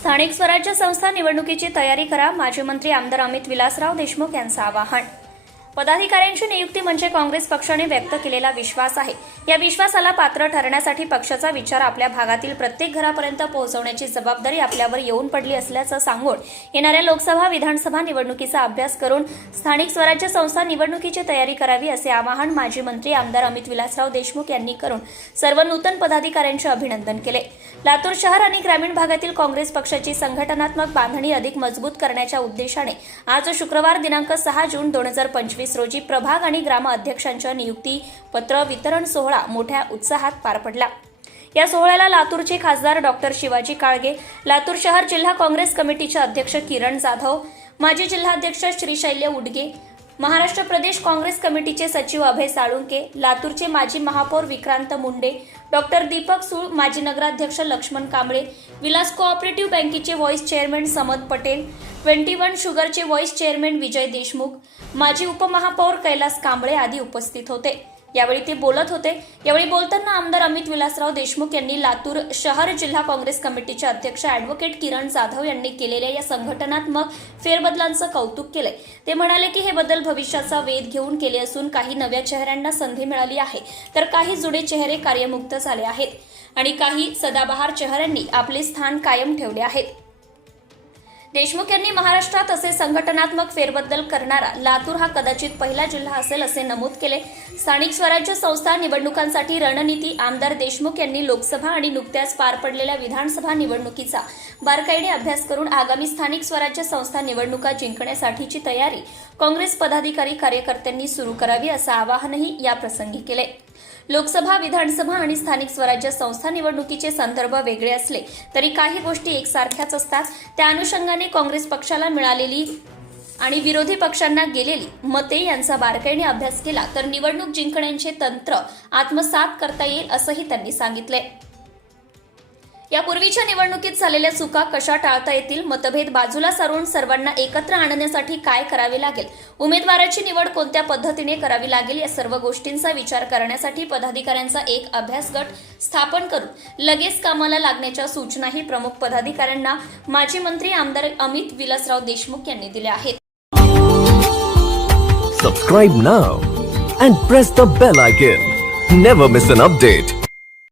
स्थानिक स्वराज्य संस्था निवडणुकीची तयारी करा. माजी मंत्री आमदार अमित विलासराव देशमुख यांचं आवाहन. पदाधिकाऱ्यांची नियुक्ती म्हणजे काँग्रेस पक्षाने व्यक्त केलेला विश्वास आहे. या विश्वासाला पात्र ठरण्यासाठी पक्षाचा विचार आपल्या भागातील प्रत्येक घरापर्यंत पोहोचवण्याची जबाबदारी आपल्यावर येऊन पडली असल्याचं सांगून येणाऱ्या लोकसभा विधानसभा निवडणुकीचा अभ्यास करून स्थानिक स्वराज्य संस्था निवडणुकीची तयारी करावी असे आवाहन माजी मंत्री आमदार अमित विलासराव देशमुख यांनी करून सर्व नूतन पदाधिकाऱ्यांचे अभिनंदन केले. लातूर शहर आणि ग्रामीण भागातील काँग्रेस पक्षाची संघटनात्मक बांधणी अधिक मजबूत करण्याच्या उद्देशाने आज शुक्रवार दिनांक सहा जून दोन हजार पंचवीस रोजी प्रभाग आणि ग्रामअध्यक्षांच्या नियुक्ती पत्र वितरण सोहळा मोठ्या उत्साहात पार पडला. या सोहळ्याला लातूरचे खासदार डॉक्टर शिवाजी काळगे लातूर शहर जिल्हा काँग्रेस कमिटीचे अध्यक्ष किरण जाधव माजी जिल्हाध्यक्ष श्रीशैल्य उडगे महाराष्ट्र प्रदेश काँग्रेस कमिटीचे सचिव अभय साळुंके लातूरचे माजी महापौर विक्रांत मुंडे डॉक्टर दीपक सूळ माजी नगराध्यक्ष लक्ष्मण कांबळे विलास कोऑपरेटिव्ह बँकेचे vice chairman Samad Patel twenty one शुगरचे vice chairman Vijay Deshmukh माजी उपमहापौर कैलास कांबळे आदी उपस्थित होते. यावेळी ते बोलत होते. यावेळी बोलताना आमदार अमित विलासराव देशमुख यांनी लातूर शहर जिल्हा काँग्रेस कमिटीचे अध्यक्ष अॅडव्होकेट किरण जाधव यांनी केलेल्या या संघटनात्मक फेरबदलांचं कौतुक केलंय. ते म्हणाले की हे बदल भविष्याचा वेध घेऊन केले असून काही नव्या चेहऱ्यांना संधी मिळाली आहे. तर काही जुने चेहरे कार्यमुक्त झाले आहेत आणि काही सदाबहार चेहऱ्यांनी आपले स्थान कायम ठेवले आहेत. देशमुख यांनी महाराष्ट्रात असे संघटनात्मक फेरबदल करणारा लातूर हा कदाचित पहिला जिल्हा असेल असे नमूद केले. स्थानिक स्वराज्य संस्था निवडणुकांसाठी रणनीती आमदार देशमुख यांनी लोकसभा आणि नुकत्याच पार पडलेल्या विधानसभा निवडणुकीचा बारकाईने अभ्यास करून आगामी स्थानिक स्वराज्य संस्था निवडणुका जिंकण्यासाठीची तयारी काँग्रेस पदाधिकारी कार्यकर्त्यांनी सुरू करावी असं आवाहनही या प्रसंगी केले. लोकसभा विधानसभा आणि स्थानिक स्वराज्य संस्था निवडणुकीचे संदर्भ वेगळे असले तरी काही गोष्टी एकसारख्याच असतात. त्या अनुषंगाने काँग्रेस पक्षाला मिळालेली आणि विरोधी पक्षांना गेलेली मते यांचा बारकाईने अभ्यास केला तर निवडणूक जिंकण्याचे तंत्र आत्मसात करता येईल असंही त्यांनी सांगितले यापूर्वीच्या निवडणुकीत झालेल्या चुका कशा टाळता येतील मतभेद बाजूला सारून सर्वांना एकत्र आणण्यासाठी काय करावे लागेल उमेदवाराची निवड कोणत्या पद्धतीने करावी लागेल या सर्व गोष्टींचा विचार करण्यासाठी पदाधिकाऱ्यांचा एक अभ्यास गट स्थापन करून लगेच कामाला लागण्याच्या सूचनाही प्रमुख पदाधिकाऱ्यांना माजी मंत्री आमदार अमित विलासराव देशमुख यांनी दिल्या आहेत. Subscribe now and press the bell icon never miss an update